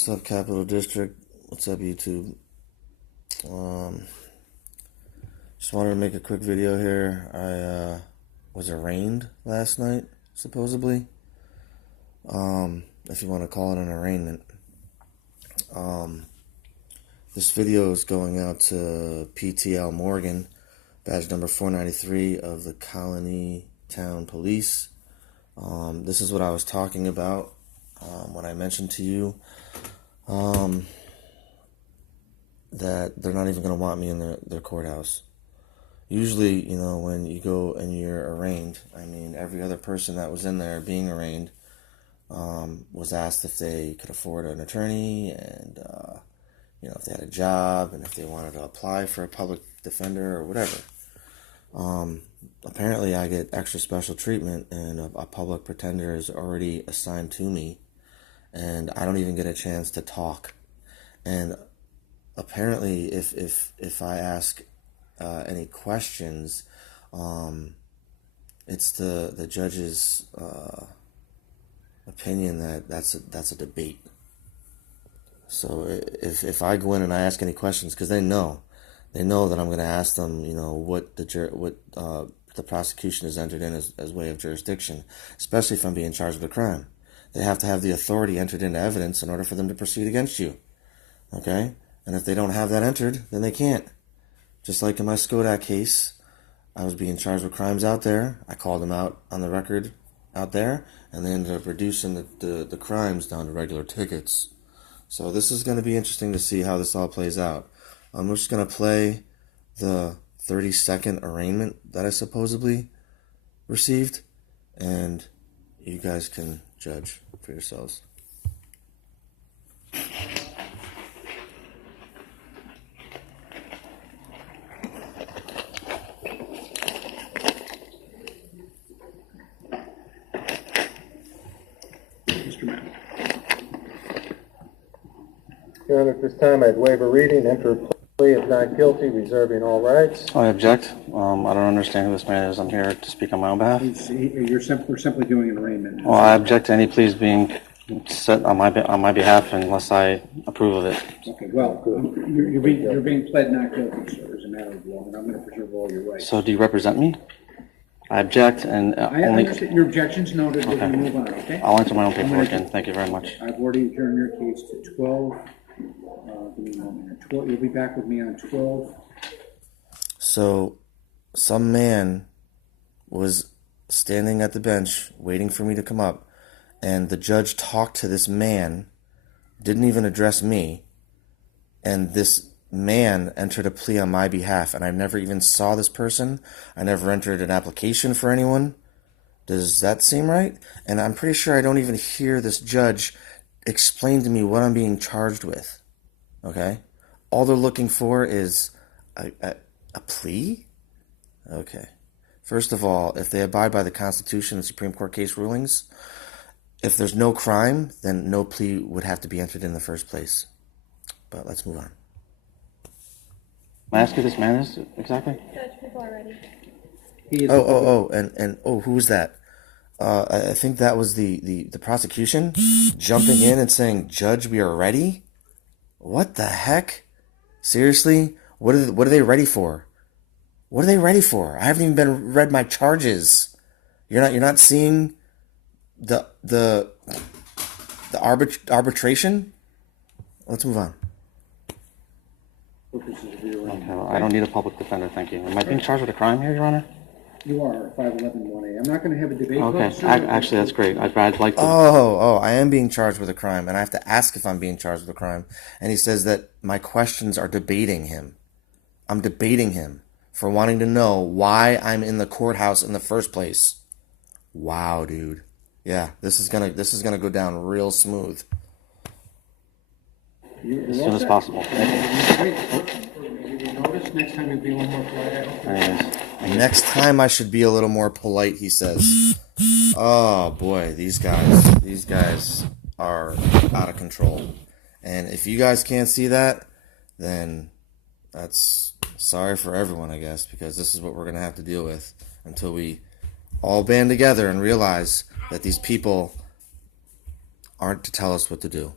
What's up, Capital District? What's up, YouTube? Just wanted to make a quick video here. I was arraigned last night, supposedly. If you want to call it an arraignment. This video is going out to PTL Morgan, badge number 493 of the Colonie Town Police. This is what I was talking about when I mentioned to you that they're not even going to want me in their courthouse. Usually, you know, when you go and you're arraigned, I mean, every other person that was in there being arraigned was asked if they could afford an attorney and, you know, if they had a job and if they wanted to apply for a public defender or whatever. Apparently, I get extra special treatment and a public pretender is already assigned to me, and I don't even get a chance to talk. And apparently, if I ask any questions, it's the judge's opinion that that's a debate. So if I go in and I ask any questions, because they know that I'm going to ask them, you know, what the prosecution has entered in as way of jurisdiction, especially if I'm being charged with a crime. They have to have the authority entered into evidence in order for them to proceed against you. Okay? And if they don't have that entered, then they can't. Just like in my Skodak case, I was being charged with crimes out there. I called them out on the record out there, and they ended up reducing the crimes down to regular tickets. So this is going to be interesting to see how this all plays out. I'm just going to play the 30-second arraignment that I supposedly received, and you guys can judge for yourselves. Mr. Mann. Your Honor, at this time I'd waive a reading, enter a plea of not guilty, reserving all rights. I object. I don't understand who this man is. I'm here to speak on my own behalf. We're simply doing an arraignment. Well, I object to any pleas being set on my behalf unless I approve of it. Okay, well, you're being pled not guilty, sir, as a matter of law, and I'm going to preserve all your rights. So do you represent me? I object and I only... understand your objections noted. Okay. We'll move on, okay? I'll enter my own paperwork in. Thank you very much. I've already adjourned your case to 12. Give me 1 minute. 12. You'll be back with me on 12. So, some man was standing at the bench waiting for me to come up, and the judge talked to this man, didn't even address me, and this man entered a plea on my behalf, and I never even saw this person. I never entered an application for anyone. Does that seem right? And I'm pretty sure I don't even hear this judge explain to me what I'm being charged with. Okay? All they're looking for is a plea? Okay. First of all, if they abide by the Constitution and Supreme Court case rulings, if there's no crime, then no plea would have to be entered in the first place. But let's move on. May I ask who this man is exactly? Judge, people are ready. Who's that? I think that was the prosecution jumping in and saying, "Judge, we are ready." What the heck? Seriously? What are they ready for? What are they ready for? I haven't even read my charges. You're not seeing the arbitration? Let's move on. Okay, well, I don't need a public defender, thank you. Am I being charged with a crime here, Your Honor? You are 511-1A. I'm not going to have a debate. Okay, actually, that's great. I'd like to... I am being charged with a crime, and I have to ask if I'm being charged with a crime. And he says that my questions are debating him. I'm debating him for wanting to know why I'm in the courthouse in the first place. Wow, dude. Yeah, this is gonna go down real smooth. As soon as possible. Thank You notice next time you'll be a little more polite. you. Next time I should be a little more polite, he says. Oh boy, these guys are out of control. And if you guys can't see that, then that's sorry for everyone, I guess, because this is what we're going to have to deal with until we all band together and realize that these people aren't to tell us what to do.